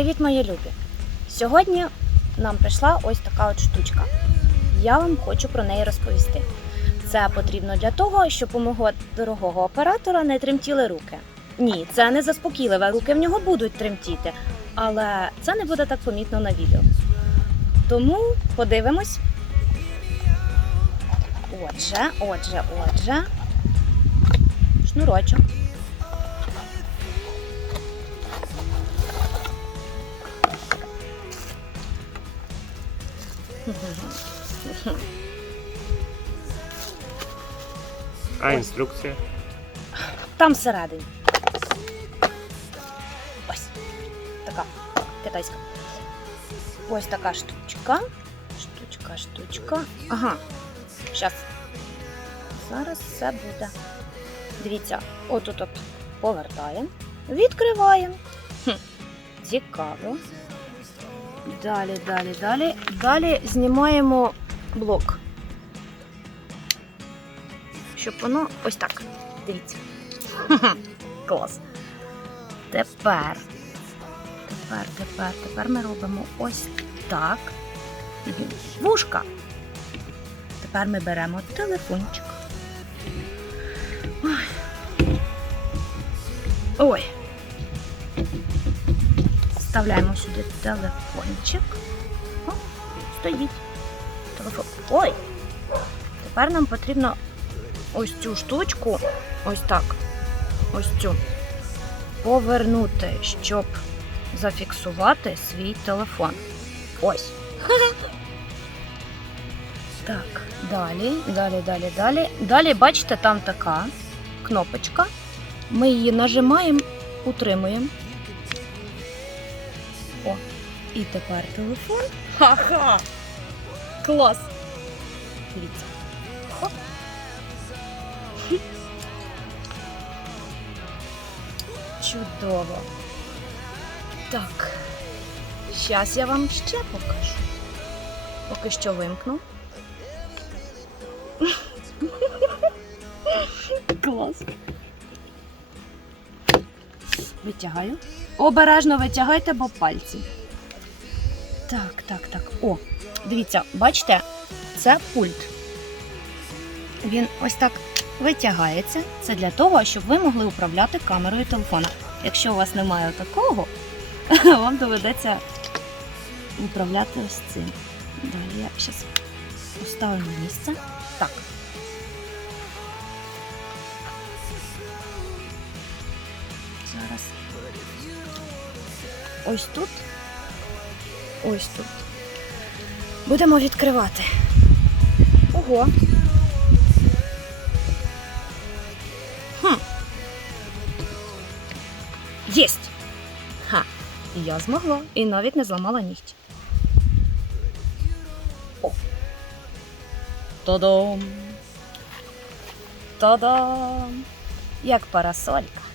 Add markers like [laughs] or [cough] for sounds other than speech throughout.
Привіт, мої любі! Сьогодні нам прийшла ось така от штучка. Я вам хочу про неї розповісти. Це потрібно для того, щоб у мого дорогого оператора не тремтіли руки. Ні, це не заспокійливе, руки в нього будуть тремтіти, але це не буде так помітно на відео. Тому подивимось. Отже, отже, отже. Шнурочок. А інструкція? Там всередині. Ось. Така китайська. Ось така штучка. Штучка, штучка. Ага. Щас. Зараз все буде. Дивіться, отут от повертаємо. Відкриваємо. Цікаво. Далі, далі, далі. Далі знімаємо блок. Щоб воно ось так. Дивіться. [laughs] Клас. Тепер. Тепер, тепер, тепер ми робимо ось так. Вушка. Тепер ми беремо телефончик. Ой. Ой. Вставляємо сюди телефончик. О, стоїть. Телефон. Ой. Тепер нам потрібно ось цю штучку, ось так, ось цю, повернути, щоб зафіксувати свій телефон. Ось. [laughs] Так, далі, далі, далі, далі. Далі, бачите, там така кнопочка. Ми її нажимаємо, утримуємо. О, і тепер телефон. Ха-ха! Клас! Дивіться. Хоп. Чудово. Так. Зараз я вам ще покажу. Поки що вимкну. Клас. Витягаю. Обережно витягайте, бо пальці. Так, так, так. О, дивіться, бачите, це пульт. Він ось так витягається. Це для того, щоб ви могли управляти камерою телефона. Якщо у вас немає такого, [laughs] вам доведеться управляти ось цим. Далі я зараз поставлю місце. Так. Зараз. Ось тут. Ось тут. Будемо відкривати. Ого. Хм. Єсть! Ха! Я змогла і навіть не зламала нігті. О! Та-дам! Та-дам! Як парасолька.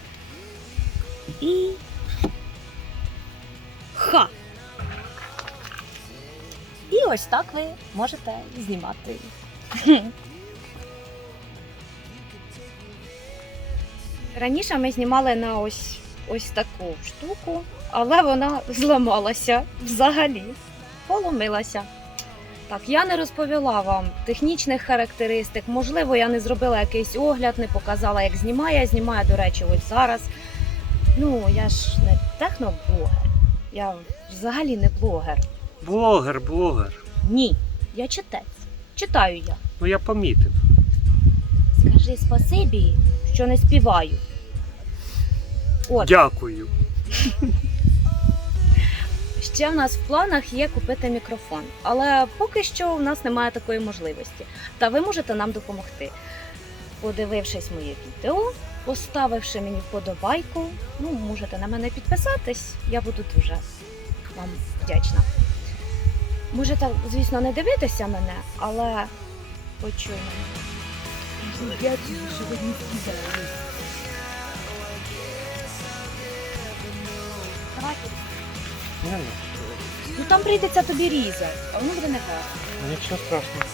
І. Ха! І ось так ви можете знімати. Раніше ми знімали на ось, ось таку штуку, але вона зламалася взагалі, поломилася. Так, я не розповіла вам технічних характеристик. Можливо, я не зробила якийсь огляд, не показала, як знімає. Знімає, до речі, ось зараз. Ну, я ж не техноблогер. Я взагалі не блогер. Блогер, блогер. Ні, я читець. Читаю я. Ну я помітив. Скажи спасибі, що не співаю. От. Дякую. Ще в нас в планах є купити мікрофон, але поки що в нас немає такої можливості. Та ви можете нам допомогти, подивившись моє відео, поставивши мені вподобайку. Ну, можете на мене підписатись, я буду дуже вам вдячна. Можете, звісно, не дивитися мене, але почуємо. Ви не. Давайте. Ну там прийдеться тобі різати, а воно буде не гарно. Нічого страшного.